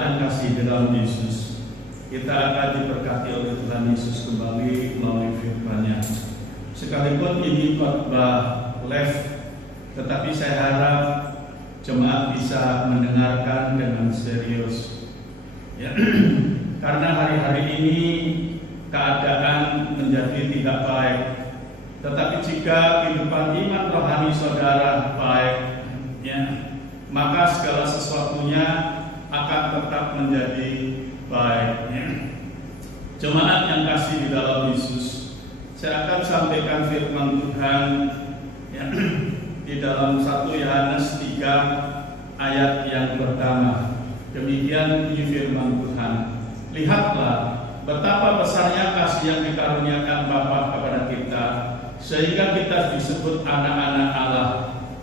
Jemaat yang kasih di dalam Yesus, kita akan diberkati oleh Tuhan Yesus kembali melalui firman-Nya. Sekalipun ini khotbah live, tetapi saya harap jemaat bisa mendengarkan dengan serius. Ya, karena hari-hari ini keadaan menjadi tidak baik. Tetapi jika kehidupan iman rohani saudara baik, ya, maka segala sesuatunya akan tetap menjadi baik. Ya. Jemaat yang kasih di dalam Yesus, saya akan sampaikan firman Tuhan, ya, di dalam 1 Yohanes 3 ayat yang pertama. Demikian bunyi firman Tuhan. Lihatlah betapa besarnya kasih yang dikaruniakan Bapa kepada kita, sehingga kita disebut anak-anak Allah.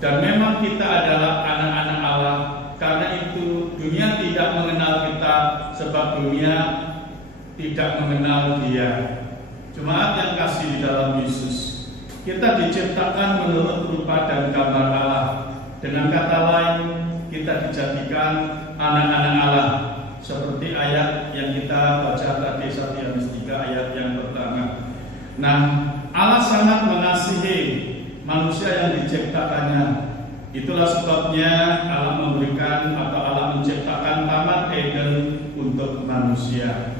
Dan memang kita adalah anak-anak Allah. Karena itu dunia tidak mengenal kita, sebab dunia tidak mengenal Dia. Jemaat yang kasih di dalam Yesus, kita diciptakan menurut rupa dan gambar Allah. Dengan kata lain, kita dijadikan anak-anak Allah, seperti ayat yang kita baca tadi, 1 Yohanes 3 ayat yang pertama. Nah, Allah sangat mengasihi manusia yang diciptakannya. Itulah sebabnya Allah memberikan atau Allah menciptakan Taman Eden untuk manusia.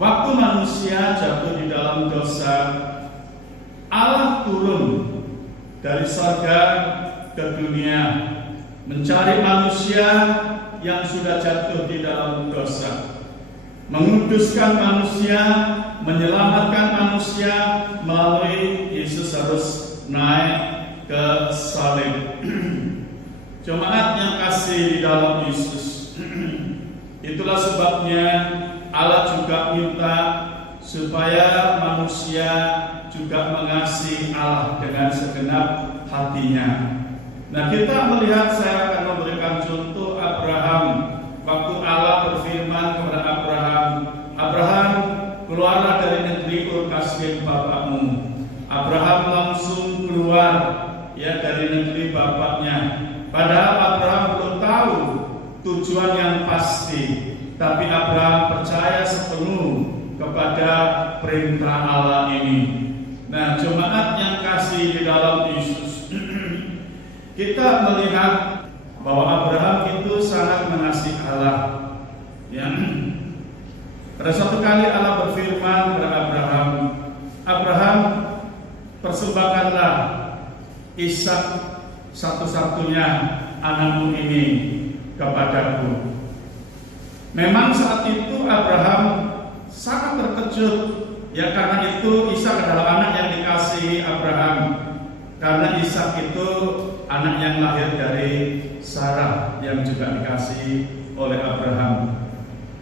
Waktu manusia jatuh di dalam dosa, Allah turun dari surga ke dunia mencari manusia yang sudah jatuh di dalam dosa, menguduskan manusia, menyelamatkan manusia melalui Yesus harus naik ke salib. Jemaat yang kasih di dalam Yesus, itulah sebabnya Allah juga minta supaya manusia juga mengasihi Allah dengan segenap hatinya. Nah, kita melihat, saya akan memberikan contoh Abraham. Waktu Allah berfirman kepada Abraham, Abraham, keluarlah dari negeri Ur Kasdim bapakmu. Abraham langsung keluar, ya, dari negeri bapaknya. Padahal Abraham belum tahu tujuan yang pasti, tapi Abraham percaya sepenuh kepada perintah Allah ini. Nah, jemaat yang kasih di dalam Yesus, kita melihat bahwa Abraham itu sangat mengasihi Allah. Ya. Pada suatu kali Allah berfirman kepada Abraham, Abraham, persembahkanlah Ishak satu-satunya anakmu ini kepadaku. Memang saat itu Abraham sangat terkejut, ya, karena itu Ishak adalah anak yang dikasihi Abraham. Karena Ishak itu anak yang lahir dari Sarah yang juga dikasihi oleh Abraham.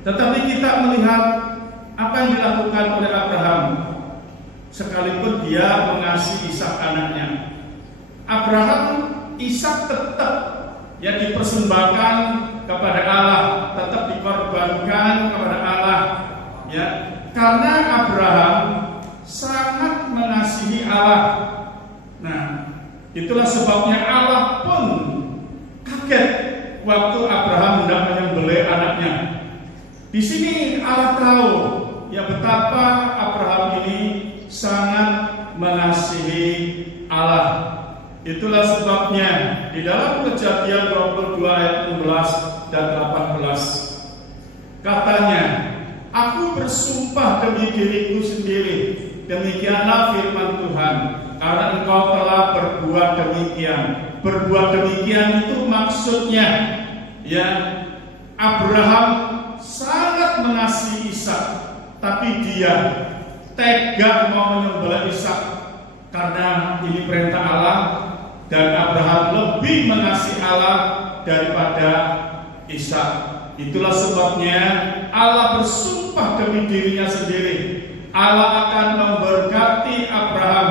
Tetapi kita melihat apa yang dilakukan oleh Abraham. Sekalipun dia mengasihi Ishak anaknya, Abraham, Ishak tetap, ya, dipersembahkan kepada Allah, tetap dikorbankan kepada Allah, ya, karena Abraham sangat mengasihi Allah. Nah, itulah sebabnya Allah pun kaget waktu Abraham hendak menyembelih anaknya. Di sini Allah tahu, ya, betapa Abraham ini sangat mengasihi Allah. Itulah sebabnya di dalam Kejadian 22 ayat 16 dan 18 katanya, aku bersumpah demi diriku sendiri, demikianlah firman Tuhan, karena engkau telah berbuat demikian. Berbuat demikian itu maksudnya, ya, Abraham sangat mengasihi Ishak, tapi dia tega mau menyembelih Ishak karena ini perintah Allah, dan Abraham lebih mengasihi Allah daripada Ishak. Itulah sebabnya Allah bersumpah demi dirinya sendiri, Allah akan memberkati Abraham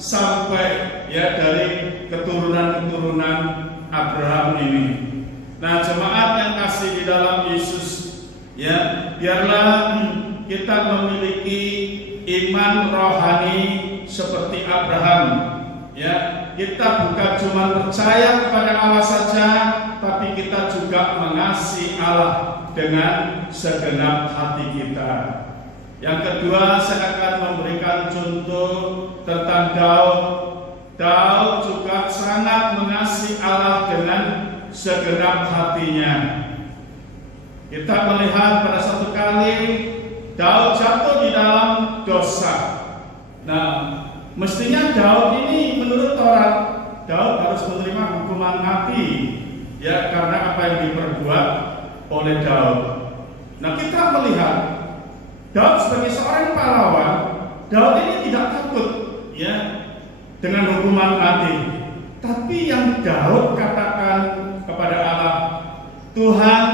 sampai, ya, dari keturunan-keturunan Abraham ini. Nah, jemaat yang kasih di dalam Yesus, ya, biarlah kita memiliki iman rohani seperti Abraham. Ya, kita bukan cuma percaya kepada Allah saja, tapi kita juga mengasihi Allah dengan segenap hati kita. Yang kedua, saya akan memberikan contoh tentang Daud. Daud juga sangat mengasihi Allah dengan segenap hatinya. Kita melihat pada satu kali Daud jatuh di dalam dosa. Nah, mestinya Daud ini menurut Taurat, Daud harus menerima hukuman mati, ya, karena apa yang diperbuat oleh Daud. Nah, kita melihat Daud sebagai seorang pahlawan, Daud ini tidak takut, ya, dengan hukuman mati. Tapi yang Daud katakan kepada Allah, Tuhan,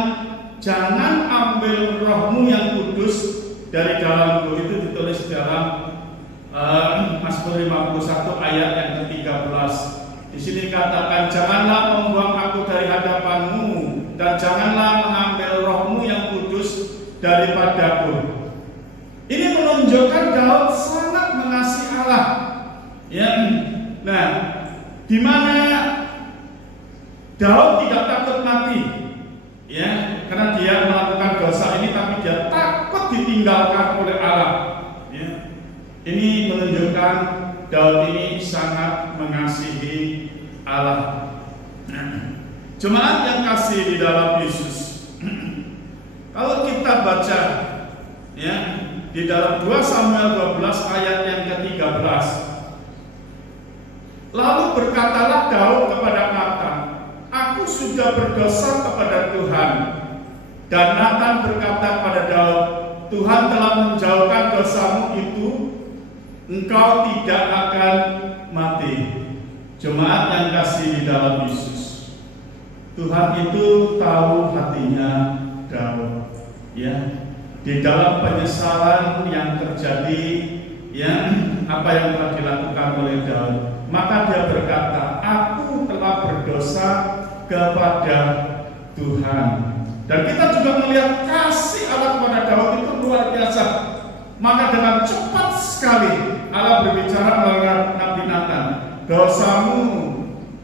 jangan ambil rohmu yang kudus dari dalamku. Itu ditulis dalam Mazmur 51 ayat yang ke-13. Di sini katakan, janganlah membuang aku dari hadapanmu, dan janganlah mengambil rohmu yang kudus daripadaku. Ini menunjukkan Daud sangat mengasihi Allah. Ya, nah, di mana Daud tidak takut mati, ya, karena dia melakukan dosa ini, tapi dia takut ditinggalkan oleh Allah. Ya. Ini menunjukkan Daud ini sangat mengasihi Allah. Jemaat yang kasih di dalam Yesus, kalau kita baca, ya, di dalam 2 Samuel 12 ayat yang ke-13, lalu berkatalah Daud kepada Natan, aku sudah berdosa kepada Tuhan. Dan Natan berkata kepada Daud, Tuhan telah menjauhkan dosamu itu, engkau tidak akan mati. Jemaat yang kasih di dalam Yesus, Tuhan itu tahu hatinya Daud, ya, di dalam penyesalan yang terjadi, ya, apa yang telah dilakukan oleh Daud, maka dia berkata, aku telah berdosa kepada Tuhan. Dan kita juga melihat kasih Allah kepada Daud itu luar biasa. Maka dengan cepat sekali Allah berbicara melalui Nabi Natan, dosamu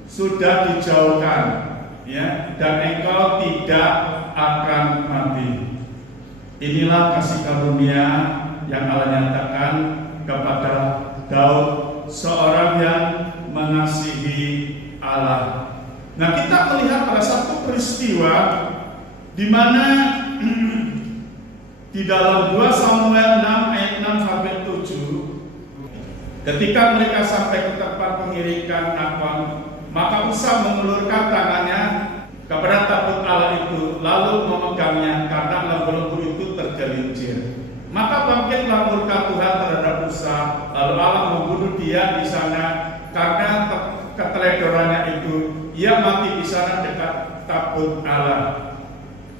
sudah dijauhkan, ya, dan engkau tidak akan mati. Inilah kasih karunia yang Allah nyatakan kepada Daud, seorang yang mengasihi Allah. Nah, kita melihat pada satu peristiwa di mana di dalam 2 Samuel 6 ayat 6 sampai 7, ketika mereka sampai ke tempat pengirikan Nakon, maka Usa mengulurkan tangannya kepada tabut Allah itu, lalu memegangnya karena lembu-lembu itu tergelincir. Maka bangkitlah murka Tuhan terhadap Usa, lalu Allah membunuh dia di sana karena keteledorannya itu. Ia mati di sana dekat tabut Allah.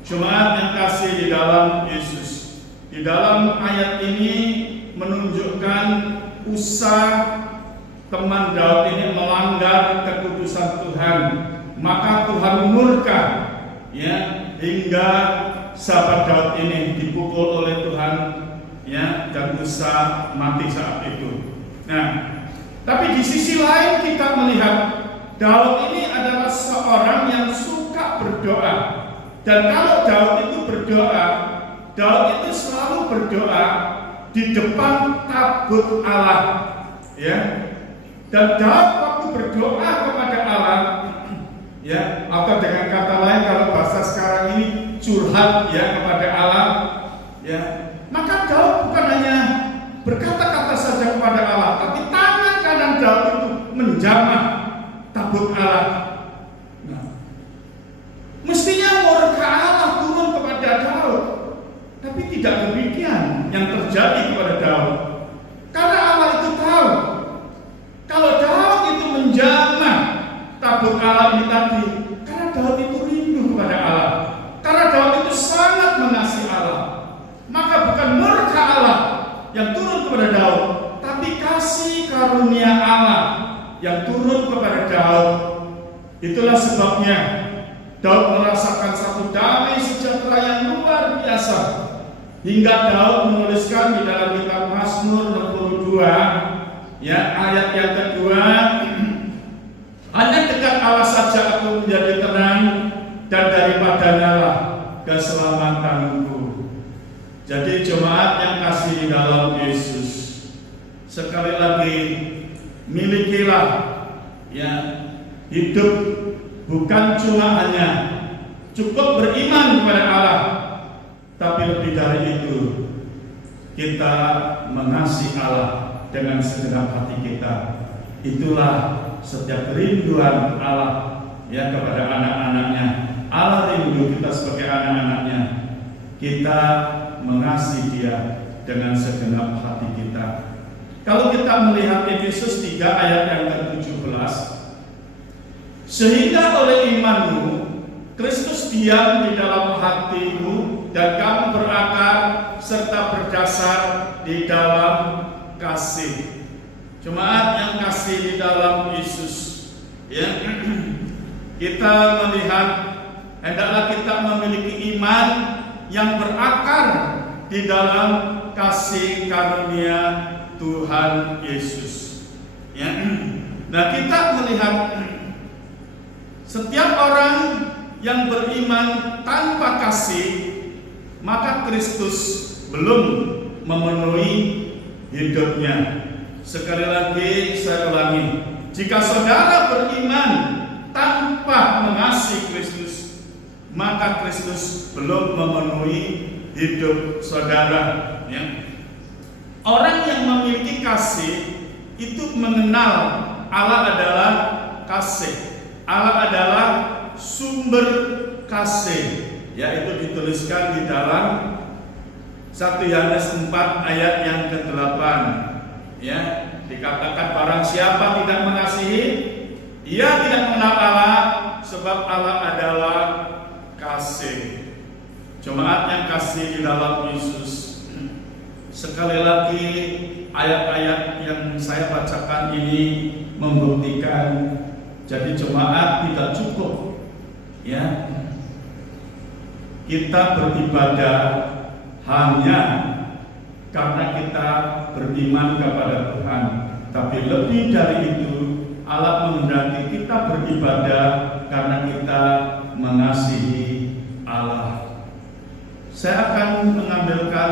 Jemaat yang kasih di dalam Yesus, di dalam ayat ini menunjukkan Usa, teman Daud ini melanggar kekudusan Tuhan. Maka Tuhan murka, ya, hingga sahabat Daud ini dipukul oleh Tuhan, ya, dan Usa mati saat itu. Nah, tapi di sisi lain kita melihat Daud ini adalah seorang yang suka berdoa. Dan kalau Daud itu berdoa, Daud itu selalu berdoa di depan tabut Allah, ya. Dan Daud waktu berdoa kepada Allah, ya, atau dengan kata lain kalau bahasa sekarang ini curhat, ya, kepada Allah, ya, maka Daud bukan hanya berkata-kata saja kepada Allah, tapi tangan kanan Daud itu menjamah tabut Allah. Nah, mestinya murka Allah turun kepada Daud, tapi tidak demikian yang terjadi kepada Daud. Karena Allah itu tahu kalau Daud itu menjamah tabut Allah ini tadi, karena Daud itu rindu kepada Allah, karena Daud itu sangat mengasihi Allah. Maka bukan murka Allah yang turun kepada Daud, tapi kasih karunia Allah yang turun kepada Daud. Itulah sebabnya Daud merasakan satu damai sejahtera yang luar biasa, hingga Daud menuliskan di dalam kitab Mazmur 62, ya, ayat yang kedua, hanya dekat Allah saja aku menjadi tenang, dan kepadanya lah keselamatanku. Jadi jemaat yang kasih di dalam Yesus, sekali lagi milikilah ya hidup bukan cuma hanya cukup beriman kepada Allah, tapi lebih dari itu kita mengasihi Allah dengan segenap hati kita. Itulah setiap kerinduan Allah ya kepada anak-anaknya. Allah rindu kita sebagai anak-anaknya. Kita mengasihi Dia dengan segenap hati kita. Kalau kita melihat Efesus 3 ayat yang ke-17, sehingga oleh imanmu Kristus diam di dalam hatimu dan kamu berakar serta berdasar di dalam kasih. Jemaat yang kasih di dalam Yesus, ya, kita melihat hendaklah kita memiliki iman yang berakar di dalam kasih karunia Tuhan Yesus. Ya. Nah, kita melihat setiap orang yang beriman tanpa kasih, maka Kristus belum memenuhi hidupnya. Sekali lagi saya ulangi, jika saudara beriman tanpa mengasihi Kristus, maka Kristus belum memenuhi hidup saudara. Ya. Orang yang memiliki kasih itu mengenal Allah adalah kasih. Allah adalah sumber kasih. Ya, itu dituliskan di dalam 1 Yohanes 4 ayat yang ke-8. Ya, dikatakan barang siapa tidak mengasihi, ia tidak mengenal Allah, sebab Allah adalah kasih. Jemaat yang kasih di dalam Yesus. Sekali lagi ayat-ayat yang saya bacakan ini membuktikan, jadi jemaat tidak cukup ya kita beribadah hanya karena kita beriman kepada Tuhan, tapi lebih dari itu Allah menghendaki kita beribadah karena kita mengasihi Allah. Saya akan mengambilkan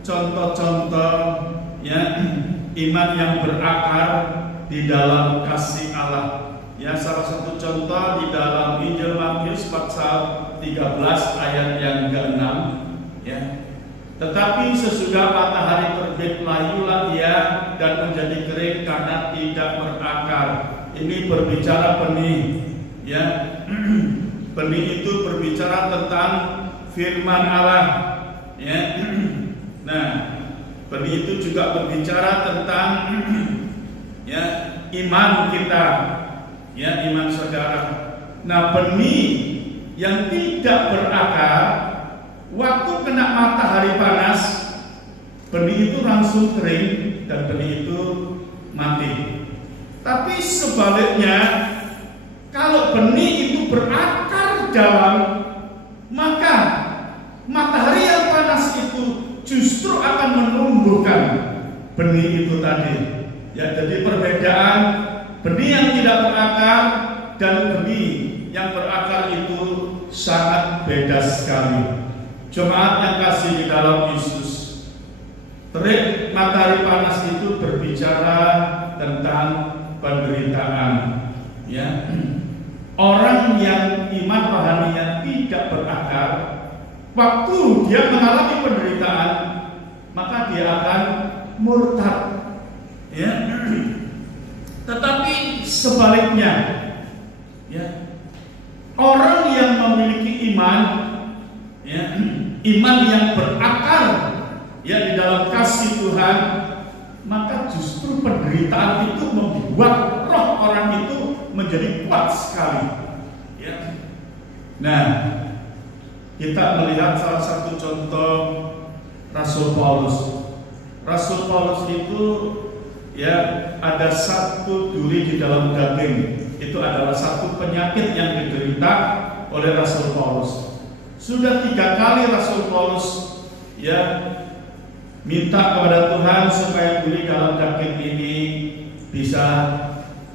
contoh-contoh ya iman yang berakar di dalam kasih Allah. Ya, salah satu contoh di dalam Injil Matius pasal 13 ayat yang ke-6 ya. Tetapi sesudah matahari terbit layulah ia dan menjadi kering karena tidak berakar. Ini berbicara benih ya. Benih itu berbicara tentang firman Allah ya. Nah, benih itu juga berbicara tentang ya iman kita, ya iman saudara. Nah, benih yang tidak berakar, waktu kena matahari panas, benih itu langsung kering dan benih itu mati. Tapi sebaliknya, kalau benih itu berakar dalam, maka matahari yang panas itu justru akan menumbuhkan benih itu tadi. Ya, jadi perbedaan benih yang tidak berakar dan benih yang berakar itu sangat beda sekali. Jemaat yang kasih di dalam Yesus, terik matahari panas itu berbicara tentang penderitaan. Ya, orang yang iman rohaninya tidak berakar, waktu dia mengalami penderitaan, maka dia akan murtad. Ya. Tetapi sebaliknya, ya, orang yang memiliki iman, ya, iman yang berakar, ya di dalam kasih Tuhan, maka justru penderitaan itu membuat roh orang itu menjadi kuat sekali. Ya. Nah, kita melihat salah satu contoh Rasul Paulus. Rasul Paulus itu ya ada satu duri di dalam daging. Itu adalah satu penyakit yang diderita oleh Rasul Paulus. Sudah 3 kali Rasul Paulus ya minta kepada Tuhan supaya duri dalam daging ini bisa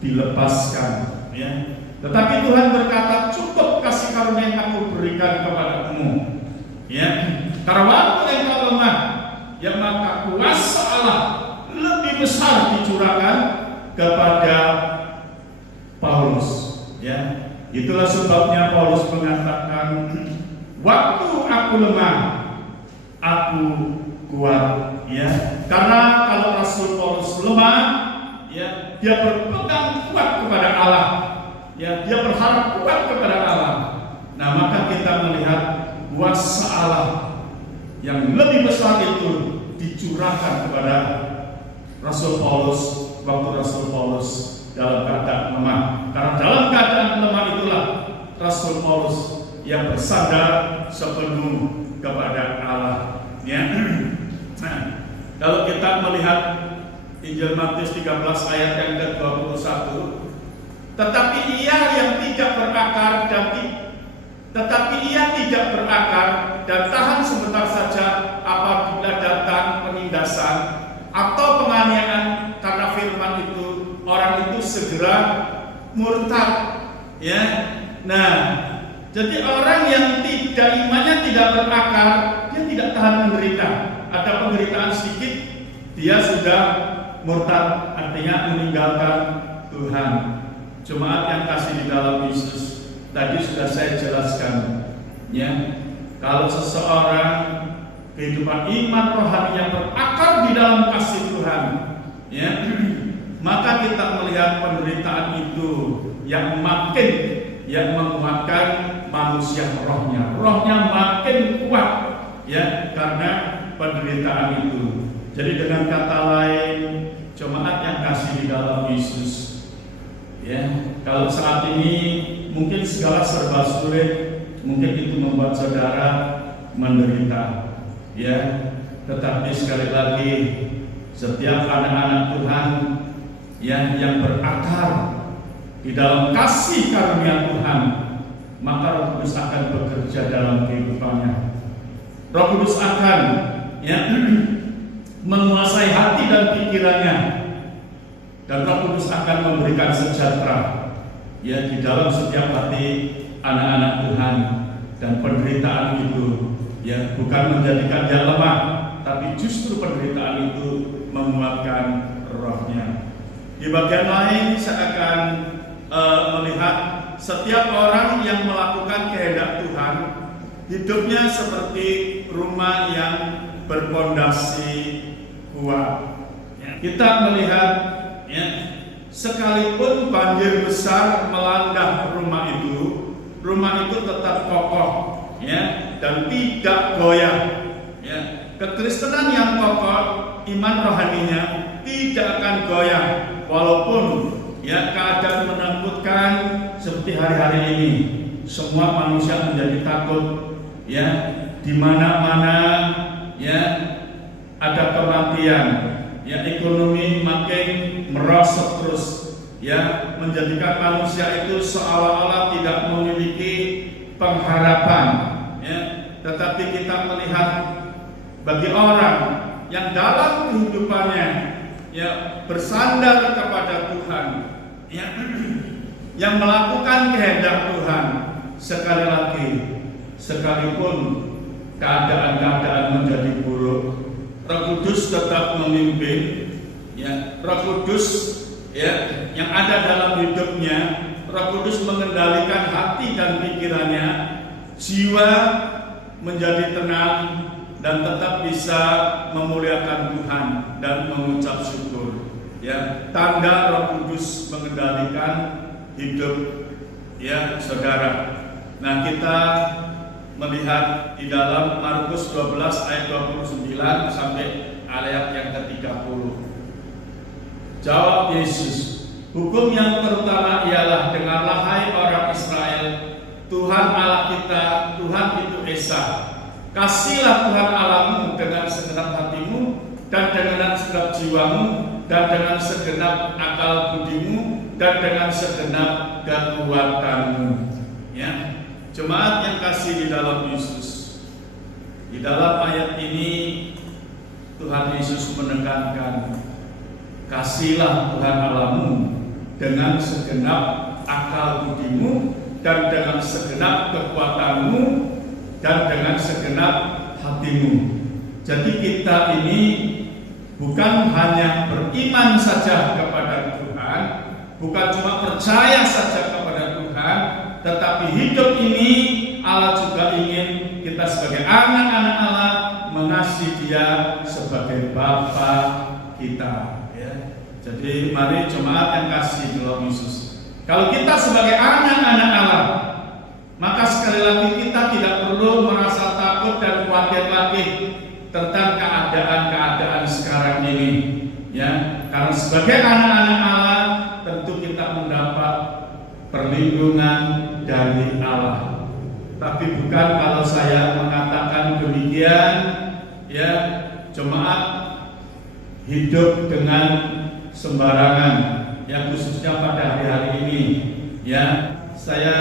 dilepaskan. Ya. Tetapi Tuhan berkata, cukup kasih karunia yang aku berikan kepadamu. Ya, karena waktu engkau lemah, ya maka kuasa Allah lebih besar dicurahkan kepada Paulus. Ya, itulah sebabnya Paulus mengatakan, waktu aku lemah, aku kuat. Ya, karena kalau Rasul Paulus lemah, ya dia berpegang kuat kepada Allah. Ya, dia berharap kuat kepada Allah. Nah, maka kita melihat kuasa Allah yang lebih besar itu dicurahkan kepada Rasul Paulus waktu Rasul Paulus dalam keadaan lemah. Karena dalam keadaan lemah itulah Rasul Paulus yang bersandar sepenuh kepada Allah. Ya. Nah, kalau kita melihat Injil Matius 13 ayat yang ke-21, tetapi ia tidak berakar dan tahan sebentar saja apabila datang penindasan atau penganiayaan karena firman itu, orang itu segera murtad. Ya, nah, jadi orang yang imannya tidak berakar, dia tidak tahan menderita. Ada penderitaan sedikit, dia sudah murtad, artinya meninggalkan Tuhan. Jemaat yang kasih di dalam Yesus, tadi sudah saya jelaskan, ya, kalau seseorang kehidupan iman rohaninya berakar di dalam kasih Tuhan, ya, maka kita melihat penderitaan itu yang makin menguatkan manusia rohnya makin kuat, ya, karena penderitaan itu. Jadi dengan kata lain, jemaat yang kasih di dalam Yesus, ya, kalau saat ini mungkin segala serba sulit, mungkin itu membuat saudara menderita, ya. Tetapi sekali lagi, setiap anak-anak Tuhan yang berakar di dalam kasih karunia Tuhan, maka Roh Kudus akan bekerja dalam kehidupannya. Roh Kudus akan, ya, menguasai hati dan pikirannya, dan Roh Kudus akan memberikan sejahtera, ya, di dalam setiap hati anak-anak Tuhan. Dan penderitaan itu, ya, bukan menjadikan dia lemah, tapi justru penderitaan itu menguatkan rohnya. Di bagian lain saya akan melihat setiap orang yang melakukan kehendak Tuhan, hidupnya seperti rumah yang berpondasi kuat. Ya, kita melihat, ya, sekalipun banjir besar melanda rumah itu tetap kokoh, ya, dan tidak goyah. Ya, kekristenan yang kokoh, iman rohaninya tidak akan goyah, walaupun, ya, keadaan menakutkan seperti hari-hari ini. Semua manusia menjadi takut, ya, di mana-mana, ya, ada kematian, ya, ekonomi makin merosot terus, ya, menjadikan manusia itu seolah-olah tidak memiliki pengharapan, ya. Tetapi kita melihat bagi orang yang dalam kehidupannya, ya, bersandar kepada Tuhan, ya, yang melakukan kehendak Tuhan, sekali lagi, sekalipun keadaan-keadaan menjadi buruk, Roh Kudus tetap memimpin, ya. Roh Kudus, ya, yang ada dalam hidupnya, Roh Kudus mengendalikan hati dan pikirannya, jiwa menjadi tenang dan tetap bisa memuliakan Tuhan dan mengucap syukur. Ya, tanda Roh Kudus mengendalikan hidup, ya, saudara. Nah, kita melihat di dalam Markus 12 ayat 29 sampai ayat yang ke-30. Jawab Yesus, hukum yang terutama ialah, dengarlah hai orang Israel, Tuhan Allah kita, Tuhan itu Esa. Kasihlah Tuhan Allahmu dengan segenap hatimu, dan dengan segenap jiwamu, dan dengan segenap akal budimu, dan dengan segenap kekuatanmu. Ya, jemaat yang kasih di dalam Yesus, di dalam ayat ini Tuhan Yesus menekankan, kasihlah Tuhan Allahmu dengan segenap akal akal budimu, dan dengan segenap kekuatanmu, dan dengan segenap hatimu. Jadi kita ini bukan hanya beriman saja kepada Tuhan, bukan cuma percaya saja kepada Tuhan, tetapi hidup ini Allah juga ingin kita sebagai anak-anak Allah mengasihi Dia sebagai Bapa kita. Ya. Jadi mari jemaat yang kasih dalam Yesus. Kalau kita sebagai anak-anak Allah, maka sekali lagi kita tidak perlu merasa takut dan khawatir lagi tentang keadaan-keadaan sekarang ini. Ya, karena sebagai anak-anak Allah tentu kita mendapat perlindungan dari Allah. Tapi bukan kalau saya mengatakan demikian, ya, jemaat hidup dengan sembarangan, ya, khususnya pada hari-hari ini. Ya, saya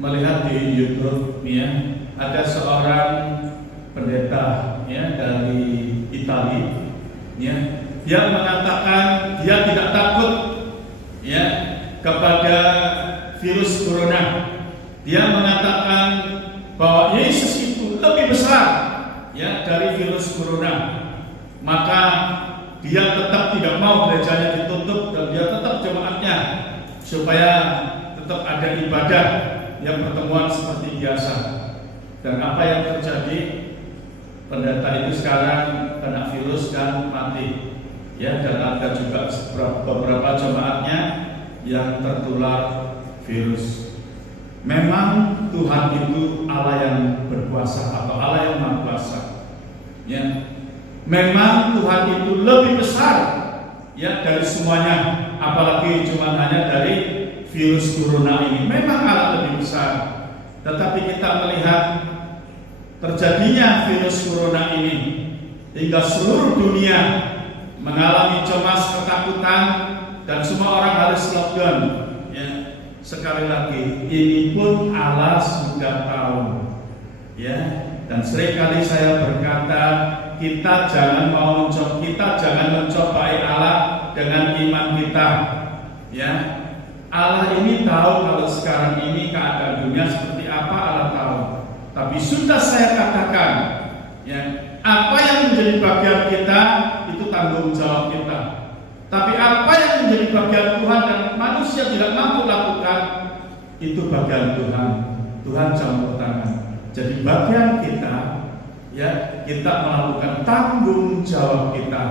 melihat di YouTube, ya, ada seorang pendeta, ya, dari Italia, ya, dia mengatakan dia tidak takut, ya, kepada virus corona. Dia mengatakan bahwa Yesus itu lebih besar, ya, dari virus corona. Maka dia tetap tidak mau gerejanya ditutup dan dia tetap jemaatnya supaya tetap ada ibadah, yang pertemuan seperti biasa. Dan apa yang terjadi? Pendeta itu sekarang kena virus dan mati. Ya, dan ada juga beberapa jemaatnya yang tertular virus. Memang Tuhan itu Allah yang berkuasa atau Allah yang Maha Kuasa. Ya. Memang Tuhan itu lebih besar, ya, dari semuanya, apalagi cuma hanya dari virus corona ini. Memang Allah lebih besar. Tetapi kita melihat terjadinya virus corona ini hingga seluruh dunia mengalami cemas, ketakutan, dan semua orang harus lockdown. Ya, sekali lagi, ini pun Allah sudah tahu. Ya, dan seringkali saya berkata, kita jangan mencobai Allah dengan iman kita. Ya, Allah ini tahu kalau sekarang ini keadaan dunia seperti apa, Allah tahu. Tapi sudah saya katakan, ya, apa yang menjadi bagian kita itu tanggung jawab kita. Tapi apa yang menjadi bagian Tuhan dan manusia tidak mampu lakukan, itu bagian Tuhan. Tuhan campur tangan. Jadi bagian kita, ya, kita melakukan tanggung jawab kita.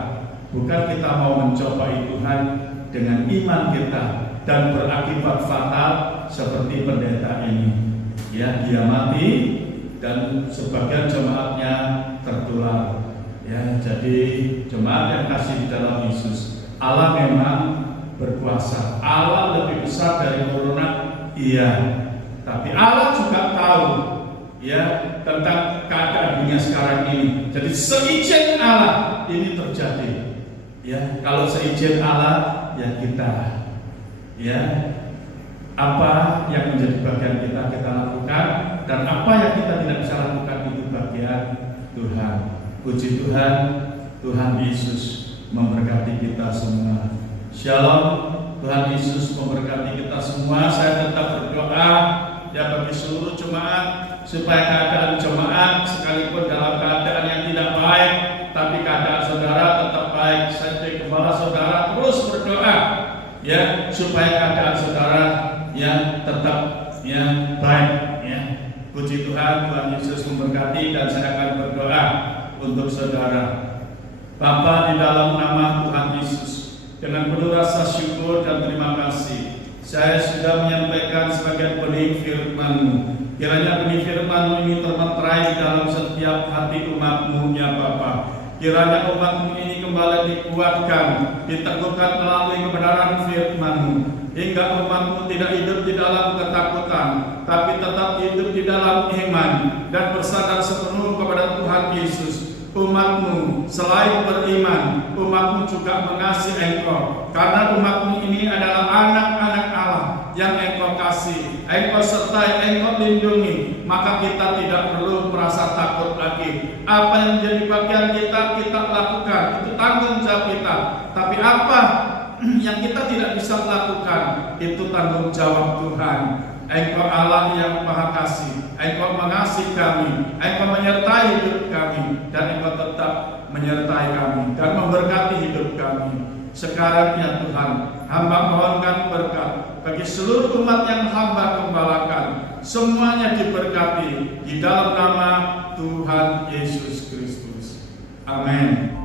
Bukan kita mau mencobai Tuhan dengan iman kita dan berakibat fatal seperti pendeta ini. Ya, dia mati dan sebagian jemaatnya tertular. Ya, jadi jemaat yang kasih di dalam Yesus, Allah memang berkuasa. Allah lebih besar dari corona, iya. Tapi Allah juga tahu, ya, tentang keadaan dunia sekarang ini. Jadi seizin Allah ini terjadi. Ya, kalau seizin Allah, ya kita, ya, apa yang menjadi bagian kita lakukan, dan apa yang kita tidak bisa lakukan itu bagian Tuhan. Puji Tuhan, Tuhan Yesus memberkati kita semua. Shalom, Tuhan Yesus memberkati kita semua. Saya tetap berdoa, ya, bagi seluruh jemaat, supaya keadaan jemaat sekalipun dalam keadaan yang tidak baik, tapi keadaan saudara tetap baik. Saya jadi gembala saudara terus berdoa, ya, supaya keadaan saudara, ya, tetap, ya, baik, ya. Puji Tuhan, Tuhan Yesus memberkati, dan saya akan berdoa untuk saudara. Bapa, di dalam nama Tuhan Yesus, dengan penuh rasa syukur dan terima kasih, saya sudah menyampaikan sebagian benih firman-Mu. Kiranya benih firman-Mu ini termeterai di dalam setiap hati umat-Mu, ya Bapa. Kiranya umat-Mu ini kembali dikuatkan, diteguhkan melalui kebenaran firman-Mu, hingga umat-Mu tidak hidup di dalam ketakutan, tapi tetap hidup di dalam iman dan bersandar sepenuh kepada Tuhan Yesus. Umat-Mu selain beriman, umat-Mu juga mengasihi Engkau, karena umat-Mu ini adalah anak-anak Allah yang Engkau kasih, Engkau sertai, Engkau lindungi. Maka kita tidak perlu merasa takut lagi. Apa yang menjadi bagian kita lakukan, itu tanggung jawab kita. Tapi apa yang kita tidak bisa melakukan, itu tanggung jawab Tuhan. Engkau Allah yang Maha Kasih, Engkau mengasihi kami, Engkau menyertai hidup kami, dan Engkau tetap menyertai kami dan memberkati hidup kami. Sekarang ya Tuhan, hamba mohonkan berkat bagi seluruh umat yang hamba gembalakan, semuanya diberkati di dalam nama Tuhan Yesus Kristus. Amin.